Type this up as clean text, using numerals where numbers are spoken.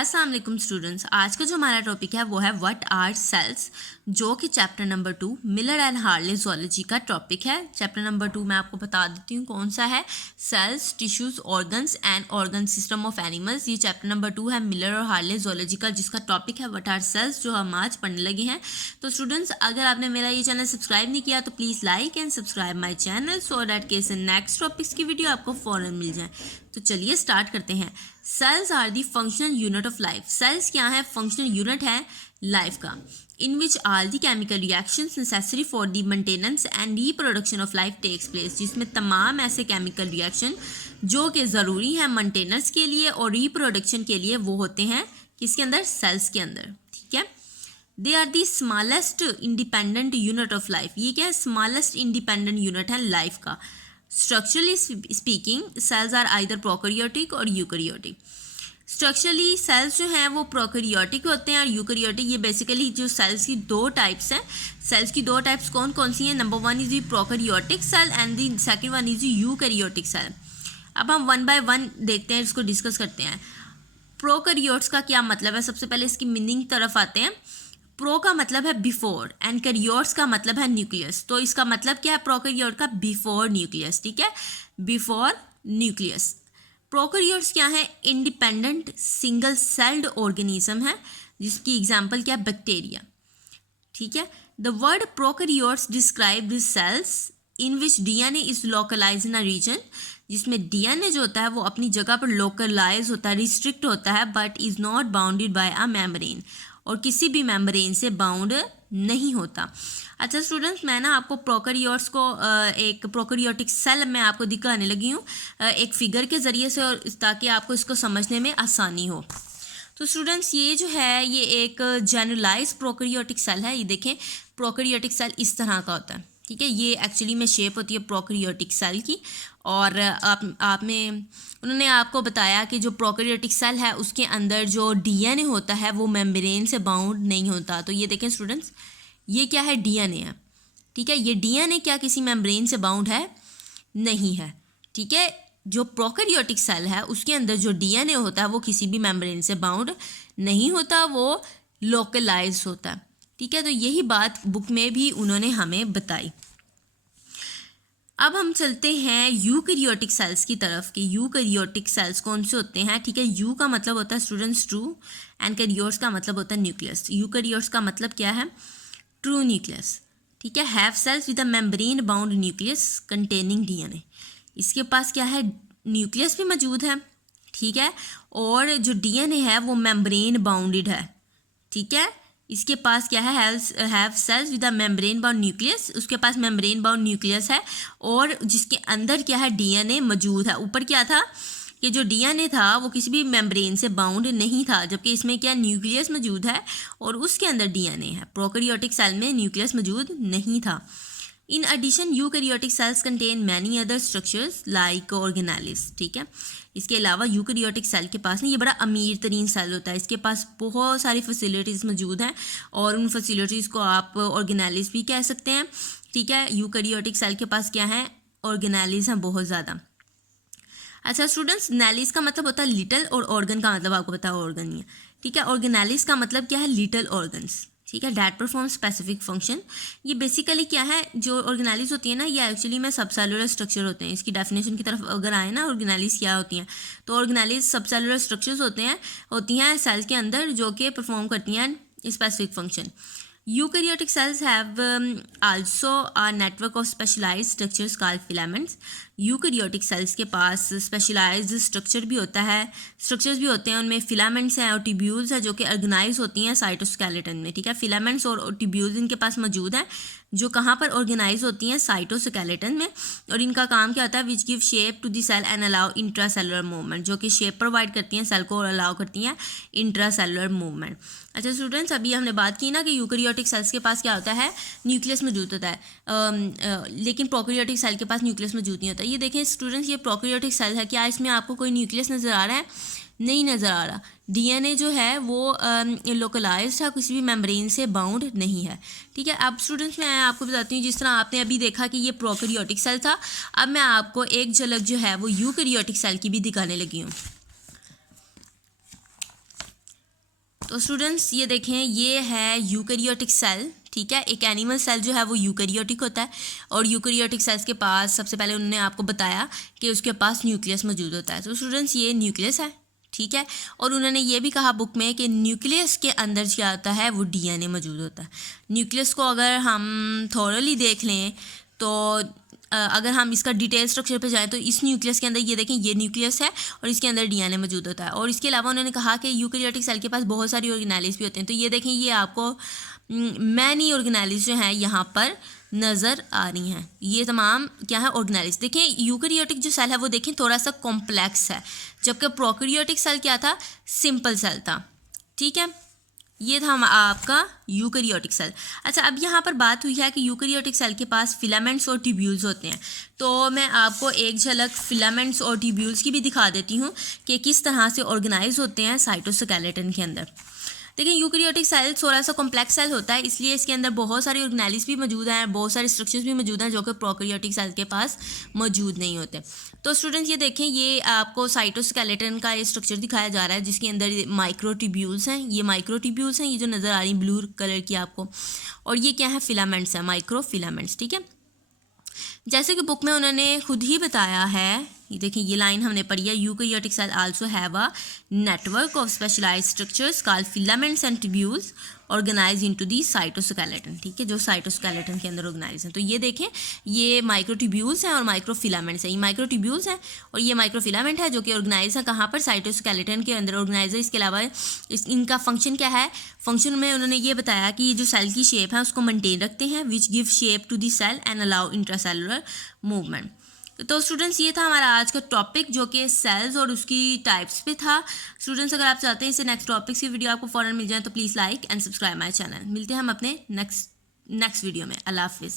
अस्सलाम वालेकुम स्टूडेंट्स। आज का जो हमारा टॉपिक है वो है व्हाट आर सेल्स, जो कि chapter number 2 Miller and Harley zoology का टॉपिक है। चैप्टर नंबर 2 मैं आपको बता देती हूँ कौन सा है, cells, tissues, organs and organ system of animals. ये चैप्टर नंबर 2 है मिलर और हार्ले ज़ूलॉजी का, जिसका टॉपिक है व्हाट आर सेल्स, जो हम आज पढ़ने लगे हैं। तो स्टूडेंट्स, अगर आपने मेरा ये चैनल सब्सक्राइब नहीं किया तो please like and subscribe my channel so that के नेक्स्ट टॉपिक्स की वीडियो आपको फ़ौरन मिल जाए। तो चलिए स्टार्ट करते हैं। Cells are the functional unit of life. Cells क्या है? फंक्शनल यूनिट है लाइफ का, in which all the chemical reactions necessary for the maintenance and reproduction of life takes place. जिसमें तमाम ऐसे केमिकल रिएक्शन जो कि ज़रूरी हैं मेंटेनेंस के लिए और रिप्रोडक्शन के लिए, वो होते हैं किसके अंदर? सेल्स के अंदर। ठीक है। They are the smallest independent unit of life. ये क्या है? स्मॉलेस्ट इंडिपेंडेंट यूनिट है लाइफ का। Structurally speaking, cells are either prokaryotic और यूकैरियोटिक। स्ट्रक्चरली सेल्स जो हैं वो प्रोकैरियोटिक होते हैं और यूकैरियोटिक। ये बेसिकली जो सेल्स की दो टाइप्स हैं। सेल्स की दो टाइप्स कौन कौन सी हैं? Number 1 is the prokaryotic cell and the second one is the eukaryotic cell. अब हम वन बाय वन देखते हैं, इसको डिस्कस करते हैं। प्रोकैरियोट्स का क्या मतलब है? सबसे पहले इसकी मीनिंग तरफ आते हैं। प्रो का मतलब है बिफोर एंड कैरियोट्स का मतलब है न्यूक्लियस। तो इसका मतलब क्या है प्रोकैरियोट का? Before nucleus. ठीक है, बिफोर न्यूक्लियस। प्रोकैरियोट्स क्या है? इंडिपेंडेंट सिंगल सेल्ड ऑर्गेनिज्म है, जिसकी एग्जांपल क्या है? बैक्टीरिया। ठीक है। The word prokaryotes describe the cells in which DNA is localize in a region, जिसमें डीएनए जो होता है वो अपनी जगह पर लोकलाइज होता है, रिस्ट्रिक्ट होता है, but is not bounded by a membrane, और किसी भी मेम्ब्रेन से बाउंड नहीं होता। अच्छा स्टूडेंट्स, मैं ना आपको प्रोकैरियोट्स को एक प्रोकैरियोटिक सेल मैं आपको दिखाने लगी हूँ एक फिगर के ज़रिए से, और ताकि आपको इसको समझने में आसानी हो। तो स्टूडेंट्स, ये जो है ये एक जनरलाइज प्रोकैरियोटिक सेल है। ये देखें, प्रोकैरियोटिक सेल इस तरह का होता है। ठीक है, ये एक्चुअली में शेप होती है प्रोकैरियोटिक सेल की। और आप में उन्होंने आपको बताया कि जो प्रोकैरियोटिक सेल है उसके अंदर जो डीएनए होता है वो मेम्ब्रेन से बाउंड नहीं होता। तो ये देखें स्टूडेंट्स, ये क्या है? डीएनए है। ठीक है, ये डीएनए क्या किसी मेम्ब्रेन से बाउंड है? नहीं है। ठीक है, जो प्रोकैरियोटिक सेल है उसके अंदर जो डीएनए होता है वो किसी भी मेम्ब्रेन से बाउंड नहीं होता, वो लोकलाइज होता है। ठीक है, तो यही बात बुक में भी उन्होंने हमें बताई। अब हम चलते हैं यूकैरियोटिक सेल्स की तरफ कि यूकैरियोटिक सेल्स कौन से होते हैं। ठीक है, यू का मतलब होता है स्टूडेंट्स ट्रू एंड कैरियोट्स का मतलब होता है न्यूक्लियस। यूकैरियोट्स का मतलब क्या है? True nucleus. ठीक है, have cells with a membrane bound nucleus containing DNA. इसके पास क्या है? न्यूक्लियस भी मौजूद है। ठीक है, और जो डीएनए है वो मेम्ब्रेन बाउंडेड है। ठीक है, इसके पास क्या है? Have cells with a membrane bound nucleus. उसके पास मेम्ब्रेन बाउंड न्यूक्लियस है और जिसके अंदर क्या है? डीएनए मौजूद है। ऊपर क्या था कि जो डीएनए था वो किसी भी मेम्ब्रेन से बाउंड नहीं था, जबकि इसमें क्या? न्यूक्लियस मौजूद है और उसके अंदर डीएनए है। प्रोकैरियोटिक सेल में न्यूक्लियस मौजूद नहीं था। In addition eukaryotic cells contain many other structures like organelles. ठीक है, इसके अलावा यूकैरियोटिक सेल के पास ना ये बड़ा अमीर तरीन सेल होता है। इसके पास बहुत सारी फैसिलिटीज़ मौजूद हैं और उन फैसिलिटीज़ को आप ऑर्गेनेलिस भी कह सकते हैं। ठीक है, यूकैरियोटिक सेल के पास क्या है? ऑर्गेनेलिस हैं बहुत ज़्यादा। अच्छा स्टूडेंट्स, नेलिस का मतलब होता है लिटिल और ऑर्गन का मतलब आपको पता है ऑर्गन ही है। ठीक है, ऑर्गेनेलिस का मतलब क्या है? Little organs. ठीक है, डैट परफॉर्म स्पेसिफिक फंक्शन। ये बेसिकली क्या है? जो ऑर्गेनेलिस होती है ना, ये एक्चुअली में सबसेलुलर स्ट्रक्चर होते हैं। इसकी डेफिनेशन की तरफ अगर आए ना, ऑर्गेनेलिस क्या होती हैं, तो ऑर्गेनेलिस सबसेलुलर स्ट्रक्चर्स होती हैं सेल्स के अंदर, जो कि परफॉर्म करती हैं specific function. Eukaryotic cells have also a network of specialized structures called filaments. Eukaryotic cells के पास स्पेशलाइज्ड स्ट्रक्चर्स भी होते हैं। उनमें फिलामेंट्स हैं और ट्यूब्यूल्स हैं जो कि ऑर्गेनाइज होती हैं साइटोस्केलेटन में। ठीक है, फिलामेंट्स और ट्यूब्यूल्स इनके पास मौजूद हैं जो कहाँ पर ऑर्गेनाइज होती हैं? साइटोस्केलेटन में। और इनका काम क्या होता है? Which give shape to the cell and allow intracellular movement, जो कि शेप प्रोवाइड करती हैं सेल को और अलाउ करती हैं इंट्रासेलुलर मूवमेंट। अच्छा स्टूडेंट्स, अभी हमने बात की ना कि यूकैरियोटिक सेल्स के पास क्या होता है? न्यूक्लियस मौजूद होता है, लेकिन प्रोकैरियोटिक सेल के पास न्यूक्लियस मौजूद नहीं होता। ये देखें स्टूडेंट्स, ये प्रोकैरियोटिक सेल है। क्या इसमें आपको कोई न्यूक्लियस नज़र आ रहा है? नहीं नज़र आ रहा। डीएनए जो है वो लोकलाइज्ड है, किसी भी मेम्ब्रेन से बाउंड नहीं है। ठीक है, अब स्टूडेंट्स मैं आपको बताती हूँ, जिस तरह आपने अभी देखा कि ये प्रोकैरियोटिक सेल था, अब मैं आपको एक झलक जो है वो यूकैरियोटिक सेल की भी दिखाने लगी हूँ। तो स्टूडेंट्स ये देखें, ये है यूकैरियोटिक सेल, ठीक है। एक एनिमल सेल जो है वो यूकैरियोटिक होता है और यूकैरियोटिक सेल्स के पास सबसे पहले उन्होंने आपको बताया कि उसके पास न्यूक्लियस मौजूद होता है। तो स्टूडेंट्स ये न्यूक्लियस है, ठीक है। और उन्होंने ये भी कहा बुक में कि न्यूक्लियस के अंदर क्या होता है, वो डीएनए मौजूद होता है। न्यूक्लियस को अगर हम थॉरली देख लें तो अगर हम इसका डिटेल स्ट्रक्चर पे जाएं तो इस न्यूक्लियस के अंदर ये देखें, ये न्यूक्लियस है और इसके अंदर डीएनए मौजूद होता है। और इसके अलावा उन्होंने कहा कि यूकैरियोटिक सेल के पास बहुत सारी ऑर्गेनेल्स भी होते हैं। तो ये देखें, ये आपको मैनी ऑर्गेनेल्स जो हैं यहाँ पर नज़र आ रही हैं। ये तमाम क्या है, ऑर्गेनेल्स। देखें यूकैरियोटिक जो सेल है वो देखें थोड़ा सा कॉम्प्लेक्स है, जबकि प्रोकैरियोटिक सेल क्या था, सिंपल सेल था, ठीक है। ये था आपका यूकैरियोटिक सेल। अच्छा, अब यहाँ पर बात हुई है कि यूकैरियोटिक सेल के पास फिलामेंट्स और ट्यूब्यूल्स होते हैं। तो मैं आपको एक झलक फिलामेंट्स और ट्यूब्यूल्स की भी दिखा देती हूँ कि किस तरह से ऑर्गेनाइज होते हैं साइटोस्केलेटन के अंदर। देखिए, यूकैरियोटिक सेल थोड़ा सा कॉम्प्लेक्स सेल होता है, इसलिए इसके अंदर बहुत सारी ऑर्गेनेल्स भी मौजूद हैं, बहुत सारे स्ट्रक्चर्स भी मौजूद हैं जो कि प्रोकैरियोटिक सेल के पास मौजूद नहीं होते। तो स्टूडेंट्स ये देखें, ये आपको साइटोस्केलेटन का ये स्ट्रक्चर दिखाया जा रहा है जिसके अंदर माइक्रोट्यूब्यूल्स हैं। ये माइक्रोट्यूब्यूल्स हैं, ये जो नज़र आ रही हैं ब्लू कलर की आपको, और ये क्या है, फिलामेंट्स हैं, माइक्रोफिलामेंट्स, ठीक है। जैसे कि बुक में उन्होंने खुद ही बताया है, ये देखिए ये लाइन हमने पढ़ी है, eukaryotic cell also have a network of specialised structures called filaments and tubules organise into the cytoskeleton, ठीक है, जो साइटोस्केलेटन के अंदर ऑर्गेनाइज हैं। तो ये देखें, ये माइक्रोट्यूब्यूल्स हैं और माइक्रोफिलामेंट्स हैं। ये माइक्रोट्यूब्यूल्स हैं और ये माइक्रोफिलामेंट है जो कि ऑर्गेनाइज है कहाँ पर, साइटोस्केलेटन के अंदर ऑर्गेनाइज है। इसके अलावा इनका फंक्शन क्या है, फंक्शन में उन्होंने ये बताया कि ये जो सेल की शेप है उसको मेंटेन रखते हैं, which give shape to the cell and allow intracellular movement. तो स्टूडेंट्स ये था हमारा आज का टॉपिक जो कि सेल्स और उसकी टाइप्स पे था। स्टूडेंट्स अगर आप चाहते हैं इससे नेक्स्ट टॉपिक्स की वीडियो आपको फ़ौरन मिल जाए तो please like and subscribe my channel. मिलते हैं हम अपने नेक्स्ट वीडियो में। अल्लाह हाफिज़।